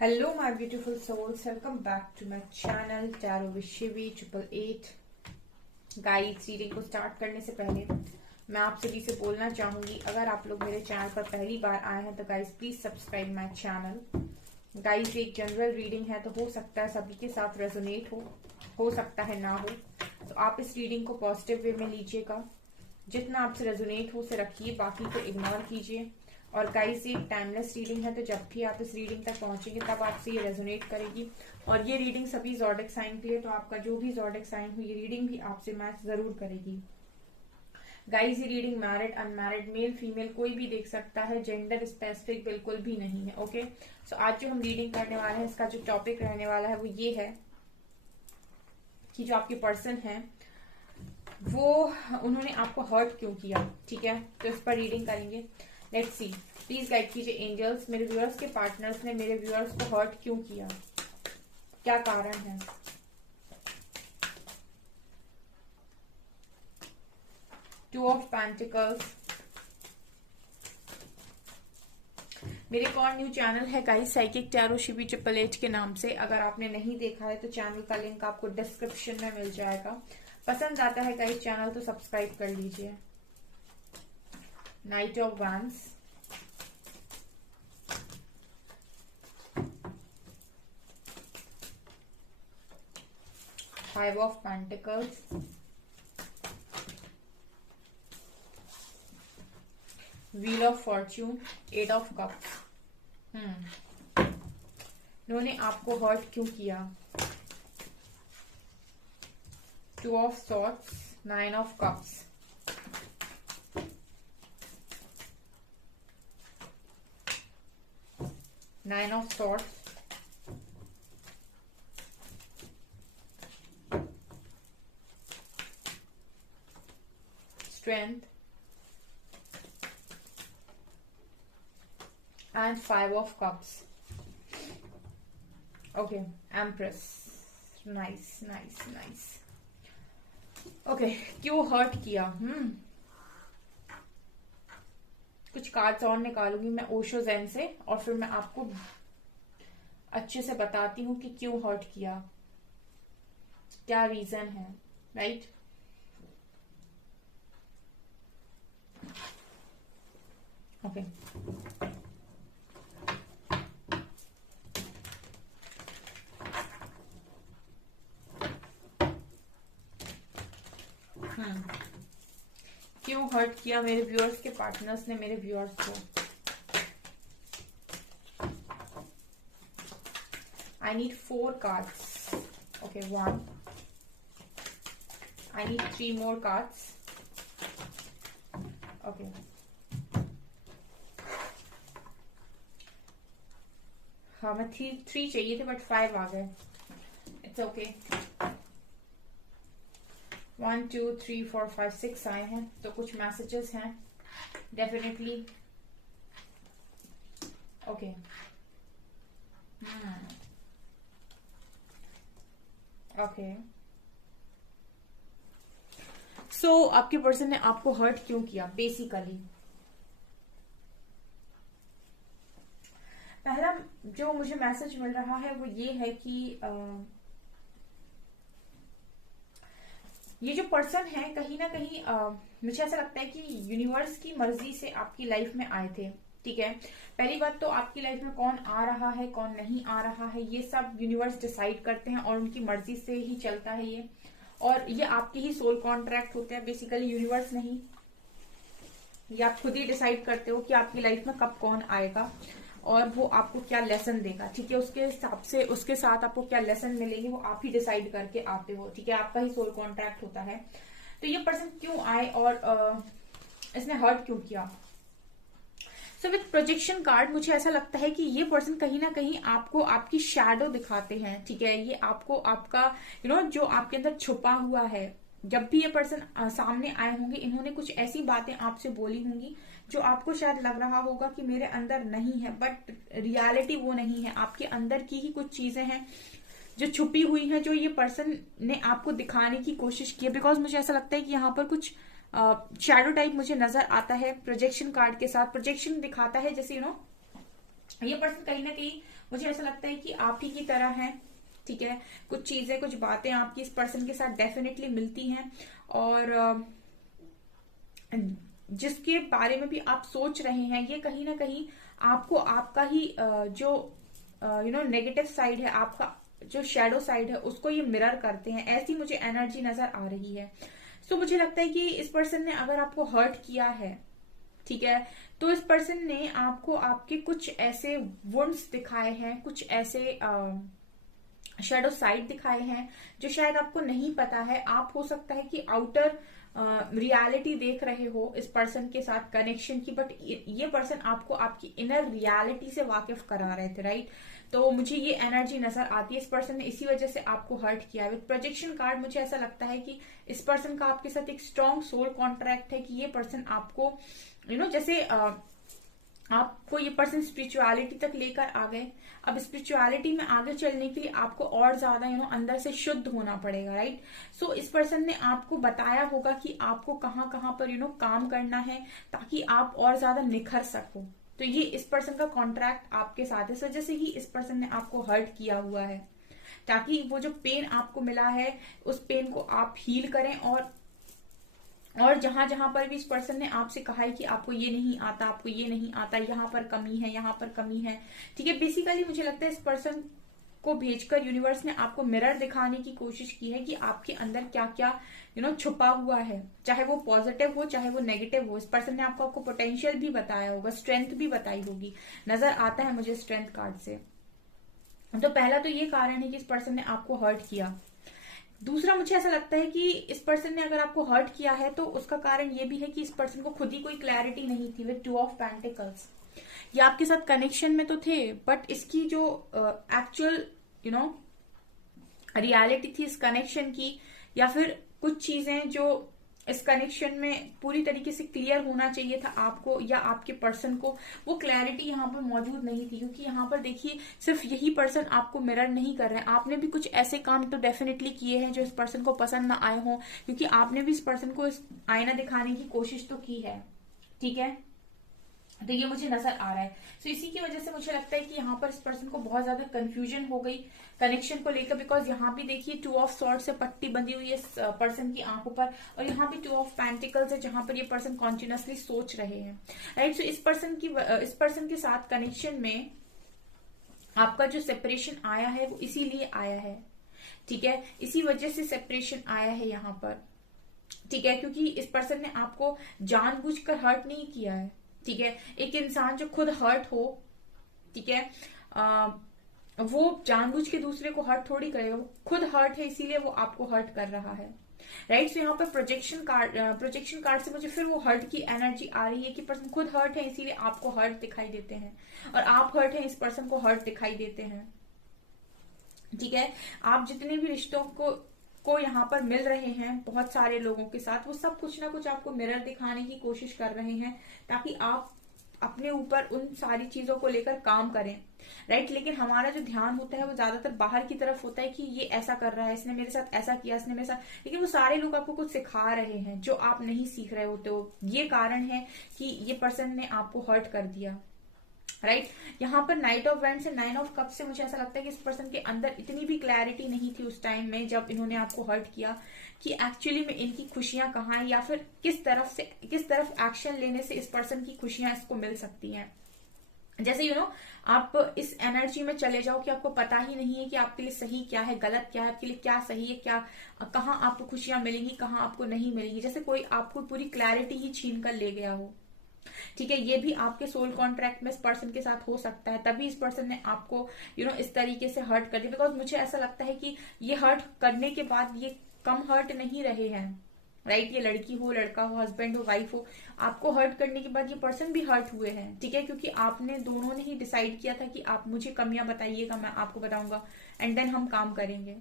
Hello my beautiful souls, welcome back to my channel Tarot with Shivi 888। Guys, reading को start करने से पहले मैं आप सभी से बोलना चाहूंगी, अगर आप लोग मेरे चैनल पर पहली बार आए हैं तो guys please subscribe my channel. Guys, एक जनरल रीडिंग है तो हो सकता है सभी के साथ रेजोनेट हो सकता है ना हो, तो आप इस रीडिंग को पॉजिटिव वे में लीजिएगा। जितना आपसे रेजोनेट हो उसे रखिए, बाकी को इग्नोर कीजिए। और गाइस, ये टाइमलेस रीडिंग है, तो जब भी आप इस रीडिंग तक पहुंचेंगे तब आपसे ये रेजोनेट करेगी। और ये रीडिंग सभी ज़ोडिएक साइन के लिए, तो आपका जो भी ज़ोडिएक साइन हो ये रीडिंग भी आपसे मैच जरूर करेगी। गाइस, ये reading married unmarried male female कोई भी देख सकता है, जेंडर स्पेसिफिक बिल्कुल भी नहीं है। ओके, सो आज जो हम रीडिंग करने वाले हैं इसका जो टॉपिक रहने वाला है वो ये है कि जो आपके पर्सन है वो उन्होंने आपको हर्ट क्यों किया। ठीक है, तो इस पर रीडिंग करेंगे। लेट्स सी, प्लीज गाइड कीजिए एंजल्स, मेरे व्यूअर्स के पार्टनर्स ने मेरे व्यूअर्स को हर्ट क्यों किया, क्या कारण है। Two of pentacles. मेरे एक और न्यू चैनल है गाइस, साइकिक टैरो शिवी 888 के नाम से। अगर आपने नहीं देखा है तो चैनल का लिंक आपको डिस्क्रिप्शन में मिल जाएगा। पसंद आता है गाइस चैनल तो सब्सक्राइब कर लीजिए। Knight of wands, five of pentacles, wheel of fortune, eight of cups. इन्होंने आपको हर्ट क्यों किया। Two of swords, nine of cups, nine of swords, strength and five of cups. Okay, empress, nice nice nice. Okay, क्यों hurt किया। कुछ cards और निकालूंगी मैं Osho Zen से, और फिर मैं आपको अच्छे से बताती हूँ कि क्यों हर्ट किया, क्या रीजन है। Right, okay. क्यों हर्ट किया मेरे व्यूअर्स के पार्टनर्स ने मेरे व्यूअर्स को। I need 4 cards. Okay, 1. I need 3 more cards. Okay. हाँ, मैं 3 चाहिए थे बट 5 आ गए। It's okay. 1 2 3 4 5 6 आए हैं, तो कुछ मैसेजेस हैं डेफिनेटली। Okay, okay. सो आपके पर्सन ने आपको हर्ट क्यों किया। बेसिकली पहला जो मुझे मैसेज मिल रहा है वो ये है कि ये जो पर्सन है कहीं ना कहीं मुझे ऐसा लगता है कि यूनिवर्स की मर्जी से आपकी लाइफ में आए थे। ठीक है, पहली बात तो आपकी लाइफ में कौन आ रहा है कौन नहीं आ रहा है ये सब यूनिवर्स डिसाइड करते हैं और उनकी मर्जी से ही चलता है ये, और ये आपके ही सोल कॉन्ट्रैक्ट होते हैं बेसिकली, यूनिवर्स नहीं। ये आप खुद ही डिसाइड करते हो कि आपकी लाइफ में कब कौन आएगा और वो आपको क्या लेसन देगा। ठीक है, उसके हिसाब से उसके साथ आपको क्या लेसन मिलेंगे वो आप ही डिसाइड करके आते हो। ठीक है, आपका ही सोल कॉन्ट्रैक्ट होता है। तो ये पर्सन क्यों आए और इसने हर्ट क्यों किया। सो विद प्रोजेक्शन कार्ड मुझे ऐसा लगता है कि ये पर्सन कहीं ना कहीं आपको आपकी शैडो दिखाते हैं। ठीक है, ये आपको आपका जो आपके अंदर छुपा हुआ है। जब भी ये पर्सन सामने आए होंगे इन्होंने कुछ ऐसी बातें आपसे बोली होंगी जो आपको शायद लग रहा होगा कि मेरे अंदर नहीं है, बट रियलिटी वो नहीं है। आपके अंदर की ही कुछ चीजें हैं जो छुपी हुई हैं, जो ये पर्सन ने आपको दिखाने की कोशिश की है। बिकॉज मुझे ऐसा लगता है कि यहाँ पर कुछ शैडो टाइप मुझे नजर आता है प्रोजेक्शन कार्ड के साथ। प्रोजेक्शन दिखाता है जैसे ये पर्सन कहीं ना कहीं मुझे ऐसा लगता है कि आप ही की तरह है, ठीक है। कुछ चीजें, कुछ बातें आपकी इस पर्सन के साथ डेफिनेटली मिलती हैं, और जिसके बारे में भी आप सोच रहे हैं, ये कहीं ना कहीं आपको आपका ही जो नेगेटिव साइड है, आपका जो शैडो साइड है, उसको ये मिरर करते हैं। ऐसी मुझे एनर्जी नजर आ रही है। सो मुझे लगता है कि इस पर्सन ने अगर आपको हर्ट किया है, ठीक है, तो इस पर्सन ने आपको आपके कुछ ऐसे वुंड्स दिखाए हैं, कुछ ऐसे शैडो साइड दिखाए हैं जो शायद आपको नहीं पता है। आप हो सकता है कि आउटर रियलिटी देख रहे हो इस पर्सन के साथ कनेक्शन की, बट ये पर्सन आपको आपकी इनर रियलिटी से वाकिफ करा रहे थे, राइट। तो मुझे ये एनर्जी नजर आती है, इस पर्सन ने इसी वजह से आपको हर्ट किया है। विद प्रोजेक्शन कार्ड मुझे ऐसा लगता है कि इस पर्सन का आपके साथ एक स्ट्रॉन्ग सोल कॉन्ट्रैक्ट है, कि ये पर्सन आपको जैसे आपको ये पर्सन स्पिरिचुअलिटी तक लेकर आ गए। अब स्पिरिचुअलिटी में आगे चलने के लिए आपको और ज्यादा अंदर से शुद्ध होना पड़ेगा, राइट। सो इस पर्सन ने आपको बताया होगा कि आपको कहाँ कहाँ पर काम करना है, ताकि आप और ज्यादा निखर सको। तो ये इस पर्सन का कॉन्ट्रैक्ट आपके साथ है। इस वजह से ही इस पर्सन ने आपको हर्ट किया हुआ है, ताकि वो जो पेन आपको मिला है उस पेन को आप हील करें, और जहां जहां पर भी इस पर्सन ने आपसे कहा है कि आपको ये नहीं आता, आपको ये नहीं आता, यहाँ पर कमी है, यहाँ पर कमी है, ठीक है। बेसिकली मुझे लगता है इस पर्सन को भेजकर यूनिवर्स ने आपको मिरर दिखाने की कोशिश की है कि आपके अंदर क्या क्या छुपा हुआ है, चाहे वो पॉजिटिव हो चाहे वो नेगेटिव हो। इस पर्सन ने आपको पोटेंशियल भी बताया होगा, स्ट्रेंथ भी बताई होगी, नजर आता है मुझे स्ट्रेंथ कार्ड से। तो पहला तो ये कारण है कि इस पर्सन ने आपको हर्ट किया। दूसरा, मुझे ऐसा लगता है कि इस पर्सन ने अगर आपको हर्ट किया है तो उसका कारण ये भी है कि इस पर्सन को खुद ही कोई क्लैरिटी नहीं थी। विद 2 ऑफ पेंटिकल्स, ये आपके साथ कनेक्शन में तो थे, बट इसकी जो एक्चुअल रियलिटी थी इस कनेक्शन की, या फिर कुछ चीजें जो इस कनेक्शन में पूरी तरीके से क्लियर होना चाहिए था आपको या आपके पर्सन को, वो क्लैरिटी यहाँ पर मौजूद नहीं थी। क्योंकि यहाँ पर देखिए, सिर्फ यही पर्सन आपको मिरर नहीं कर रहे हैं, आपने भी कुछ ऐसे काम तो डेफिनेटली किए हैं जो इस पर्सन को पसंद ना आए हों, क्योंकि आपने भी इस पर्सन को इस आईना दिखाने की कोशिश तो की है, ठीक है। तो ये मुझे नजर आ रहा है। तो इसी की वजह से मुझे लगता है कि यहाँ पर इस पर्सन को बहुत ज्यादा कंफ्यूजन हो गई कनेक्शन को लेकर, बिकॉज यहाँ भी देखिए 2 ऑफ सॉर्ड से पट्टी बंधी हुई है इस पर्सन की आंखों पर, और यहाँ भी 2 ऑफ पेंटिकल्स है जहां पर ये पर्सन कॉन्टिन्यूसली सोच रहे हैं, राइट। सो इस पर्सन के साथ कनेक्शन में आपका जो सेपरेशन आया है वो इसीलिए आया है, ठीक है। इसी वजह से सेपरेशन आया है यहाँ पर, ठीक है, क्योंकि इस पर्सन ने आपको जानबूझकर हर्ट नहीं किया है, ठीक है। एक इंसान जो खुद हर्ट हो, ठीक है, वो जानबूझ के दूसरे को हर्ट थोड़ी करेगा, वो खुद हर्ट है इसीलिए वो आपको हर्ट कर रहा है, राइट। सो यहाँ पर प्रोजेक्शन कार्ड से मुझे फिर वो हर्ट की एनर्जी आ रही है कि पर्सन खुद हर्ट है इसीलिए आपको हर्ट दिखाई देते हैं, और आप हर्ट है इस पर्सन को हर्ट दिखाई देते हैं, ठीक है। आप जितने भी रिश्तों को यहाँ पर मिल रहे हैं बहुत सारे लोगों के साथ, वो सब कुछ ना कुछ आपको मिरर दिखाने की कोशिश कर रहे हैं, ताकि आप अपने ऊपर उन सारी चीजों को लेकर काम करें, राइट। लेकिन हमारा जो ध्यान होता है वो ज्यादातर बाहर की तरफ होता है कि ये ऐसा कर रहा है, इसने मेरे साथ ऐसा किया, इसने मेरे साथ, लेकिन वो सारे लोग आपको कुछ सिखा रहे हैं जो आप नहीं सीख रहे होते हो। ये कारण है कि ये पर्सन ने आपको हर्ट कर दिया, राइट। यहाँ पर नाइट ऑफ वैंड्स से 9 ऑफ कप से मुझे ऐसा लगता है कि इस पर्सन के अंदर इतनी भी क्लैरिटी नहीं थी उस टाइम में जब इन्होंने आपको हर्ट किया, कि एक्चुअली में इनकी खुशियां कहाँ हैं, या फिर किस तरफ एक्शन लेने से इस पर्सन की खुशियां इसको मिल सकती हैं। जैसे आप इस एनर्जी में चले जाओ कि आपको पता ही नहीं है कि आपके लिए सही क्या है, गलत क्या है, आपके लिए क्या सही है, क्या कहाँ आपको खुशियां मिलेंगी, कहाँ आपको नहीं मिलेंगी। जैसे कोई आपको पूरी क्लैरिटी ही छीन कर ले गया हो, ठीक है। ये भी आपके सोल कॉन्ट्रैक्ट में इस पर्सन के साथ हो सकता है, तभी इस पर्सन ने आपको इस तरीके से हर्ट कर दिया। बिकॉज मुझे ऐसा लगता है कि ये हर्ट करने के बाद ये कम हर्ट नहीं रहे हैं, राइट। ये लड़की हो, लड़का हो, हस्बैंड हो, वाइफ हो, आपको हर्ट करने के बाद ये पर्सन भी हर्ट हुए हैं, ठीक है। क्योंकि आपने दोनों ने ही डिसाइड किया था कि आप मुझे कमियां बताइएगा, मैं आपको बताऊंगा, एंड देन हम काम करेंगे,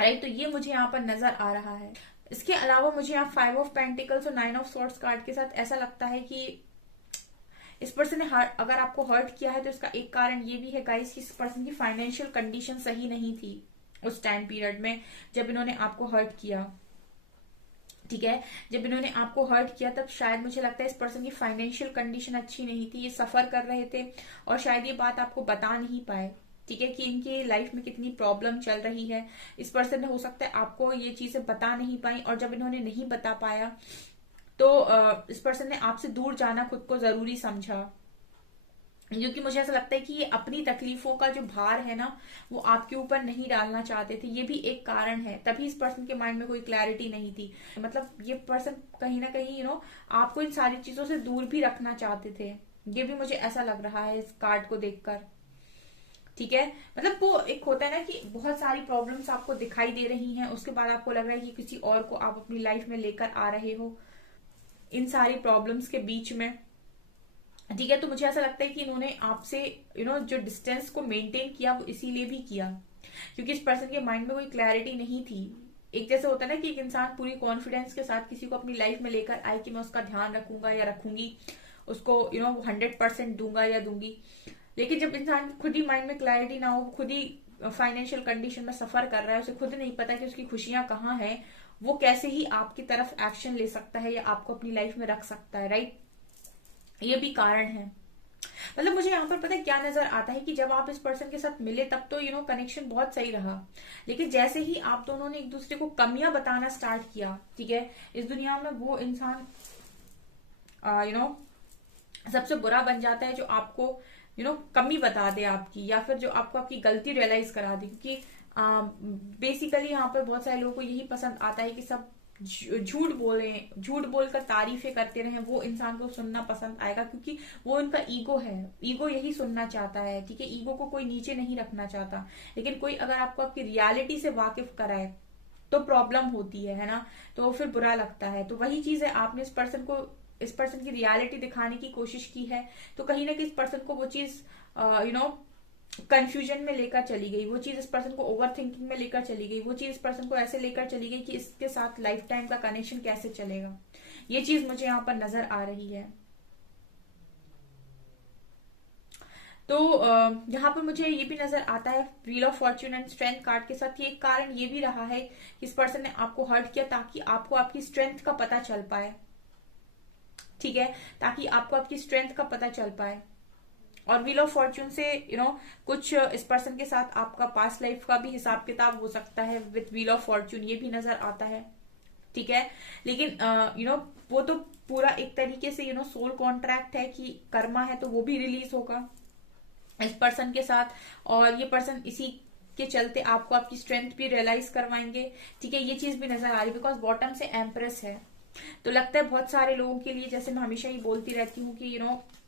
राइट। तो ये मुझे यहाँ पर नजर आ रहा है। इसके अलावा मुझे यहाँ 5 ऑफ पेंटिकल्स और 9 ऑफ सॉर्ड्स कार्ड के साथ ऐसा लगता है कि इस पर्सन ने अगर आपको हर्ट किया है तो इसका एक कारण ये भी है गाइस कि इस पर्सन की फाइनेंशियल कंडीशन सही नहीं थी उस टाइम पीरियड में जब इन्होंने आपको हर्ट किया, ठीक है। जब इन्होंने आपको हर्ट किया तब शायद मुझे लगता है इस पर्सन की फाइनेंशियल कंडीशन अच्छी नहीं थी, ये सफर कर रहे थे और शायद ये बात आपको बता नहीं पाए। ठीक है, कि इनकी लाइफ में कितनी प्रॉब्लम चल रही है। इस पर्सन ने हो सकता है आपको ये चीजें बता नहीं पाई, और जब इन्होंने नहीं बता पाया तो इस पर्सन ने आपसे दूर जाना खुद को जरूरी समझा, क्योंकि मुझे ऐसा लगता है कि ये अपनी तकलीफों का जो भार है ना वो आपके ऊपर नहीं डालना चाहते थे। ये भी एक कारण है, तभी इस पर्सन के माइंड में कोई क्लैरिटी नहीं थी। मतलब ये पर्सन कहीं ना कहीं आपको इन सारी चीजों से दूर भी रखना चाहते थे। ये भी मुझे ऐसा लग रहा है इस कार्ड को देखकर। ठीक है, मतलब वो एक होता है ना कि बहुत सारी प्रॉब्लम्स आपको दिखाई दे रही हैं, उसके बाद आपको लग रहा है कि किसी और को आप अपनी लाइफ में लेकर आ रहे हो इन सारी प्रॉब्लम्स के बीच में। ठीक है, तो मुझे ऐसा लगता है कि इन्होंने आपसे जो डिस्टेंस को मेंटेन किया वो इसीलिए भी किया क्योंकि इस पर्सन के माइंड में कोई क्लैरिटी नहीं थी। एक जैसे होता है ना कि एक इंसान पूरी कॉन्फिडेंस के साथ किसी को अपनी लाइफ में लेकर आए कि मैं उसका ध्यान रखूंगा या रखूंगी, उसको 100% दूंगा या दूंगी। लेकिन जब इंसान खुद ही माइंड में क्लैरिटी ना हो, खुद ही फाइनेंशियल कंडीशन में सफर कर रहा है, उसे खुद नहीं पता कि उसकी खुशियां कहाँ है, वो कैसे ही आपकी तरफ एक्शन ले सकता है या आपको अपनी लाइफ में रख सकता है। राइट, ये भी कारण है। मतलब मुझे यहाँ पर पता है क्या नजर आता है कि जब आप इस पर्सन के साथ मिले तब तो कनेक्शन बहुत सही रहा, लेकिन जैसे ही आप दोनों ने एक दूसरे को कमियां बताना स्टार्ट किया, ठीक है, इस दुनिया में वो इंसान सबसे बुरा बन जाता है जो आपको कमी बता दे आपकी, या फिर जो आपको आपकी गलती रियलाइज करा दे। क्योंकि बेसिकली यहाँ पर बहुत सारे लोगों को यही पसंद आता है कि सब झूठ बोले, झूठ बोलकर तारीफें करते रहे, वो इंसान को सुनना पसंद आएगा क्योंकि वो उनका ईगो है, ईगो यही सुनना चाहता है। ठीक है, ईगो को कोई नीचे नहीं रखना चाहता। लेकिन कोई अगर आपको आपकी रियलिटी से वाकिफ कराए तो प्रॉब्लम होती है ना, तो फिर बुरा लगता है। तो वही चीज है, आपने इस पर्सन की रियलिटी दिखाने की कोशिश की है, तो कहीं ना कहीं इस पर्सन को वो चीज कंफ्यूजन में लेकर चली गई, वो चीज इस पर्सन को ओवर थिंकिंग में लेकर चली गई, वो चीज इस पर्सन को ऐसे लेकर चली गई कि इसके साथ लाइफ टाइम का कनेक्शन कैसे चलेगा। ये चीज मुझे यहाँ पर नजर आ रही है। तो यहाँ पर मुझे ये भी नजर आता है wheel of Fortune and strength card के साथ, ये एक कारण ये भी रहा है कि इस पर्सन ने आपको हर्ट किया ताकि आपको आपकी स्ट्रेंथ का पता चल पाए। ठीक है, ताकि आपको आपकी स्ट्रेंथ का पता चल पाए। और व्हील ऑफ फॉर्च्यून से कुछ इस पर्सन के साथ आपका पास्ट लाइफ का भी हिसाब किताब हो सकता है विथ व्हील ऑफ फॉर्च्यून, ये भी नजर आता है। ठीक है, लेकिन वो तो पूरा एक तरीके से सोल कॉन्ट्रैक्ट है कि कर्मा है, तो वो भी रिलीज होगा इस पर्सन के साथ, और ये पर्सन इसी के चलते आपको आपकी स्ट्रेंथ भी रियलाइज करवाएंगे। ठीक है, ये चीज भी नजर आ रही है बिकॉज बॉटम से एम्प्रेस है। तो लगता है बहुत सारे लोगों के लिए, जैसे मैं हमेशा ही बोलती रहती हूँ कि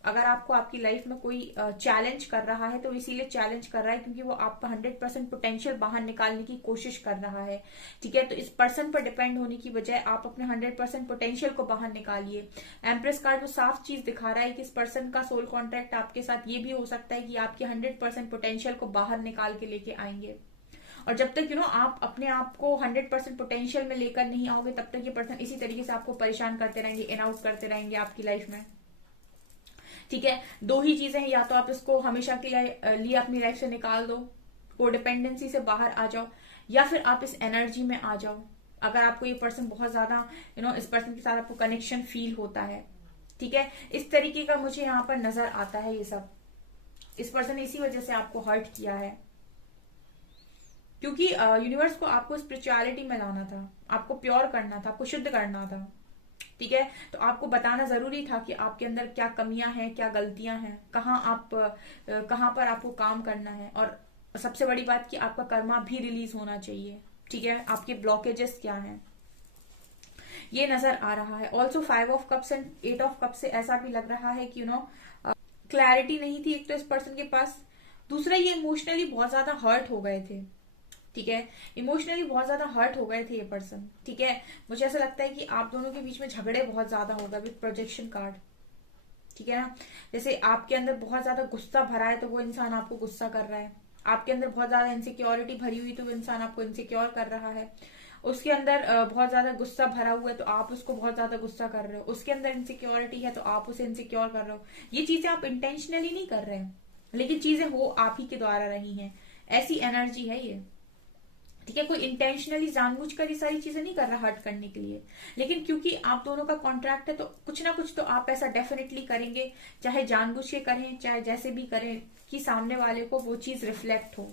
अगर आपको आपकी लाइफ में कोई चैलेंज कर रहा है तो इसीलिए चैलेंज कर रहा है क्योंकि वो आपका 100% पोटेंशियल बाहर निकालने की कोशिश कर रहा है। ठीक है, तो इस पर्सन पर डिपेंड होने की बजाय आप अपने 100% पोटेंशियल को बाहर निकालिए। एम्प्रेस कार्ड वो साफ चीज दिखा रहा है कि इस पर्सन का सोल कॉन्ट्रैक्ट आपके साथ ये भी हो सकता है कि आपके 100% पोटेंशियल को बाहर निकाल के लेके आएंगे। और जब तक आप अपने आप को 100% पोटेंशियल में लेकर नहीं आओगे तब तक ये पर्सन इसी तरीके से आपको परेशान करते रहेंगे, इन आउट करते रहेंगे आपकी लाइफ में। ठीक है, दो ही चीजें हैं, या तो आप इसको हमेशा के लिए अपनी लाइफ से निकाल दो, कोडिपेंडेंसी से बाहर आ जाओ, या फिर आप इस एनर्जी में आ जाओ। अगर आपको ये पर्सन बहुत ज्यादा इस पर्सन के साथ आपको कनेक्शन फील होता है। ठीक है, इस तरीके का मुझे यहाँ पर नजर आता है ये सब। इस पर्सन ने इसी वजह से आपको हर्ट किया है क्योंकि यूनिवर्स को आपको स्पिरिचुअलिटी में लाना था, आपको प्योर करना था, आपको शुद्ध करना था। ठीक है, तो आपको बताना जरूरी था कि आपके अंदर क्या कमियां हैं, क्या गलतियां हैं, कहाँ पर आपको काम करना है, और सबसे बड़ी बात कि आपका कर्मा भी रिलीज होना चाहिए। ठीक है, आपके ब्लॉकेजेस क्या हैं ये नजर आ रहा है। Also 5 of cups and 8 of cups से ऐसा भी लग रहा है कि क्लैरिटी नहीं थी एक तो इस पर्सन के पास, दूसरा ये इमोशनली बहुत ज्यादा हर्ट हो गए थे। ठीक है, इमोशनली बहुत ज्यादा हर्ट हो गए थे ये पर्सन। ठीक है, मुझे ऐसा लगता है कि आप दोनों के बीच में झगड़े बहुत ज्यादा हो गए विद प्रोजेक्शन कार्ड। ठीक है ना, जैसे आपके अंदर बहुत ज्यादा गुस्सा भरा है तो वो इंसान आपको गुस्सा कर रहा है, आपके अंदर बहुत ज्यादा इनसिक्योरिटी भरी हुई तो वो इंसान आपको इनसिक्योर कर रहा है, उसके अंदर बहुत ज्यादा गुस्सा भरा हुआ है तो आप उसको बहुत ज्यादा गुस्सा कर रहे हो, उसके अंदर इनसिक्योरिटी है तो आप उसे इनसिक्योर कर रहे हो। ये चीजें आप इंटेंशनली नहीं कर रहे हैं, लेकिन चीजें हो आप ही के द्वारा रही हैं, ऐसी एनर्जी है ये। ठीक है, कोई इंटेंशनली जानबूझकर ये सारी चीजें नहीं कर रहा हर्ट करने के लिए, लेकिन क्योंकि आप दोनों का कॉन्ट्रैक्ट है तो कुछ ना कुछ तो आप ऐसा डेफिनेटली करेंगे, चाहे जानबूझ के करें चाहे जैसे भी करें, कि सामने वाले को वो चीज रिफ्लेक्ट हो।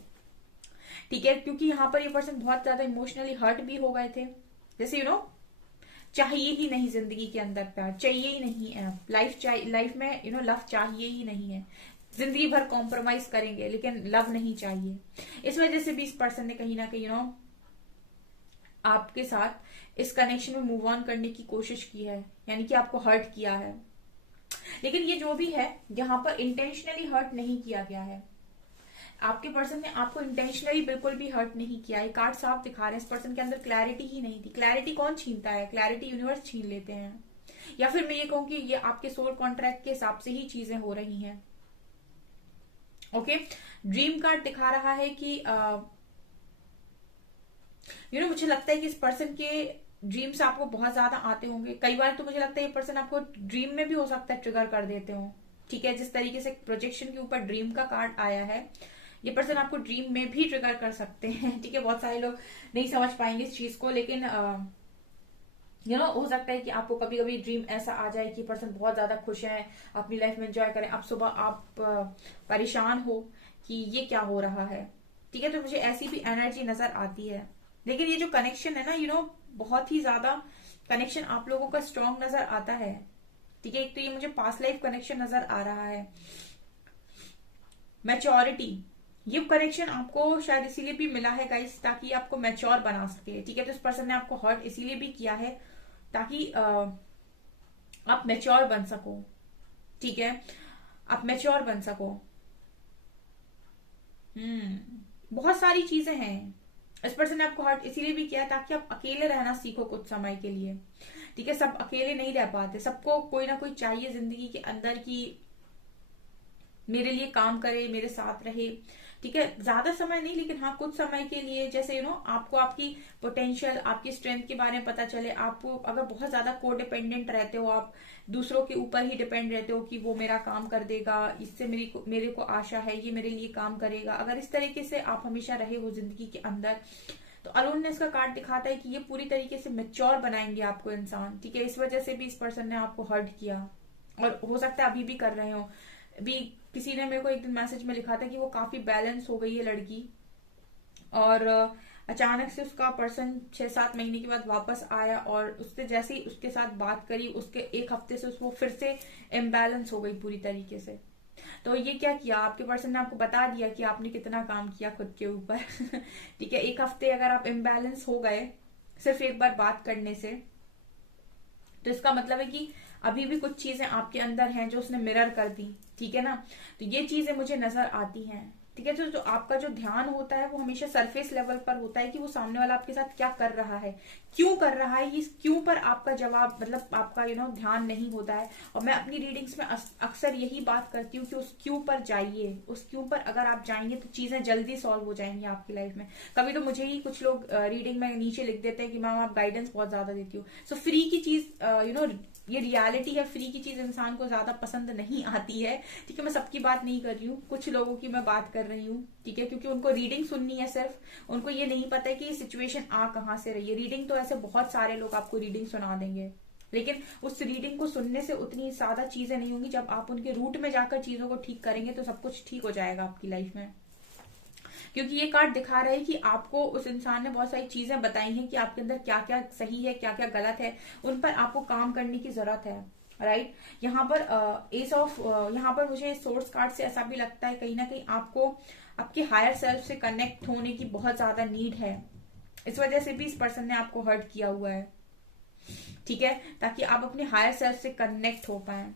ठीक है, क्योंकि यहाँ पर ये पर्सन बहुत ज्यादा इमोशनली हर्ट भी हो गए थे। जैसे चाहिए ही नहीं जिंदगी के अंदर प्यार, चाहिए ही नहीं है लाइफ में लव चाहिए ही नहीं है। जिंदगी भर कॉम्प्रोमाइज करेंगे लेकिन लव नहीं चाहिए। इस वजह से भी इस पर्सन ने कहीं ना कहीं आपके साथ इस कनेक्शन में मूव ऑन करने की कोशिश की है, यानी कि आपको हर्ट किया है। लेकिन ये जो भी है, यहाँ पर इंटेंशनली हर्ट नहीं किया गया है। आपके पर्सन ने आपको इंटेंशनली बिल्कुल भी हर्ट नहीं किया है। कार्ड साफ दिखा रहे हैं, इस पर्सन के अंदर क्लैरिटी ही नहीं थी। क्लैरिटी कौन छीनता है? क्लैरिटी यूनिवर्स छीन लेते हैं। या फिर मैं ये कहूँ कि ये आपके सोल कॉन्ट्रैक्ट के हिसाब से ही चीजें हो रही हैं। ओके, ड्रीम कार्ड दिखा रहा है कि मुझे लगता है कि इस पर्सन के ड्रीम्स आपको बहुत ज्यादा आते होंगे। कई बार तो मुझे लगता है ये पर्सन आपको ड्रीम में भी हो सकता है ट्रिगर कर देते हो। ठीक है, जिस तरीके से प्रोजेक्शन के ऊपर ड्रीम का कार्ड आया है, ये पर्सन आपको ड्रीम में भी ट्रिगर कर सकते हैं। ठीक है, बहुत सारे लोग नहीं समझ पाएंगे इस चीज को, लेकिन हो सकता है कि आपको कभी कभी ड्रीम ऐसा आ जाए कि पर्सन बहुत ज्यादा खुश है, अपनी लाइफ में एंजॉय करें, अब सुबह आप परेशान हो कि ये क्या हो रहा है। ठीक है, तो मुझे ऐसी भी एनर्जी नजर आती है। लेकिन ये जो कनेक्शन है ना, बहुत ही ज्यादा कनेक्शन आप लोगों का स्ट्रॉन्ग नजर आता है। ठीक है, एक तो ये मुझे पास्ट लाइफ कनेक्शन नजर आ रहा है। मैच्योरिटी, ये कनेक्शन आपको शायद इसीलिए भी मिला है गाइस, ताकि आपको मैच्योर बना सके। ठीक है, तो इस पर्सन ने आपको हर्ट इसीलिए भी किया है ताकि आप मैच्योर बन सको। ठीक है, आप मैच्योर बन सको। बहुत सारी चीजें हैं। इस पर्सन ने आपको हर्ट इसीलिए भी किया है ताकि आप अकेले रहना सीखो कुछ समय के लिए। ठीक है, सब अकेले नहीं रह पाते, सबको कोई ना कोई चाहिए जिंदगी के अंदर की मेरे लिए काम करे, मेरे साथ रहे। ठीक है, ज्यादा समय नहीं, लेकिन हाँ कुछ समय के लिए। जैसे आपको आपकी पोटेंशियल, आपकी स्ट्रेंथ के बारे में पता चले। आपको अगर बहुत ज्यादा को डिपेंडेंट रहते हो, आप दूसरों के ऊपर ही डिपेंड रहते हो कि वो मेरा काम कर देगा, इससे मेरे को आशा है, ये मेरे लिए काम करेगा, अगर इस तरीके से आप हमेशा रहे हो जिंदगी के अंदर, तो अलोननेस का कार्ड दिखाता है कि ये पूरी तरीके से मैच्योर बनाएंगे आपको इंसान। ठीक है, इस वजह से भी इस पर्सन ने आपको हर्ट किया, और हो सकता है अभी भी कर रहे हो। अभी किसी ने मेरे को एक दिन मैसेज में लिखा था कि वो काफी बैलेंस हो गई है लड़की, और अचानक से उसका पर्सन 6-7 महीने के बाद वापस आया, और उससे जैसे ही उसके साथ बात करी, उसके एक हफ्ते से वो फिर से इम्बैलेंस हो गई पूरी तरीके से। तो ये क्या किया, आपके पर्सन ने आपको बता दिया कि आपने कितना काम किया खुद के ऊपर। ठीक है, एक हफ्ते अगर आप इम्बैलेंस हो गए सिर्फ एक बार बात करने से, तो इसका मतलब है कि अभी भी कुछ चीजें आपके अंदर हैं जो उसने मिरर कर दी। ठीक है ना, तो ये चीजें मुझे नजर आती हैं। ठीक है, तो जो आपका जो ध्यान होता है वो हमेशा सरफेस लेवल पर होता है कि वो सामने वाला आपके साथ क्या कर रहा है, क्यों कर रहा है, इस क्यों पर आपका जवाब, मतलब आपका ध्यान नहीं होता है। और मैं अपनी रीडिंग्स में अक्सर यही बात करती हूँ कि उस क्यों पर जाइए। उस क्यों पर अगर आप जाएंगे तो चीजें जल्दी सॉल्व हो जाएंगी आपकी लाइफ में। कभी तो मुझे ही कुछ लोग रीडिंग में नीचे लिख देते हैं कि मैम आप गाइडेंस बहुत ज्यादा देती हो। सो फ्री की चीज ये रियलिटी है, फ्री की चीज इंसान को ज्यादा पसंद नहीं आती है। ठीक है, मैं सबकी बात नहीं कर रही हूँ, कुछ लोगों की मैं बात कर रही हूँ। ठीक है, क्योंकि उनको रीडिंग सुननी है सिर्फ, उनको ये नहीं पता है कि ये सिचुएशन आ कहाँ से रही है। रीडिंग तो ऐसे बहुत सारे लोग आपको रीडिंग सुना देंगे, लेकिन उस रीडिंग को सुनने से उतनी ज्यादा चीजें नहीं होंगी। जब आप उनके रूट में जाकर चीजों को ठीक करेंगे तो सब कुछ ठीक हो जाएगा आपकी लाइफ में। क्योंकि ये कार्ड दिखा रहा है कि आपको उस इंसान ने बहुत सारी चीजें बताई हैं कि आपके अंदर क्या क्या सही है, क्या क्या गलत है, उन पर आपको काम करने की जरूरत है। राइट, यहाँ पर एस ऑफ, यहाँ पर मुझे सोर्स कार्ड से ऐसा भी लगता है कहीं ना कहीं आपको आपके हायर सेल्फ से कनेक्ट होने की बहुत ज्यादा नीड है। इस वजह से भी इस पर्सन ने आपको हर्ट किया हुआ है। ठीक है, ताकि आप अपने हायर सेल्फ से कनेक्ट हो पाए।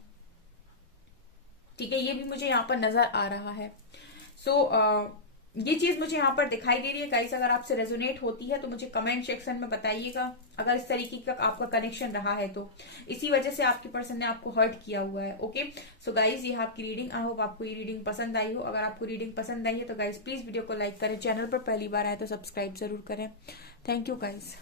ठीक है, ये भी मुझे यहाँ पर नजर आ रहा है। सो ये चीज मुझे यहाँ पर दिखाई दे रही है गाइस। अगर आपसे रेजोनेट होती है तो मुझे कमेंट सेक्शन में बताइएगा, अगर इस तरीके का आपका कनेक्शन रहा है तो इसी वजह से आपके पर्सन ने आपको हर्ट किया हुआ है। ओके, सो गाइस ये आपकी रीडिंग, आई होप आपको ये रीडिंग पसंद आई हो। अगर आपको रीडिंग पसंद आई है तो गाइस प्लीज वीडियो को लाइक करें, चैनल पर पहली बार आए तो सब्सक्राइब जरूर करें। Thank you guys.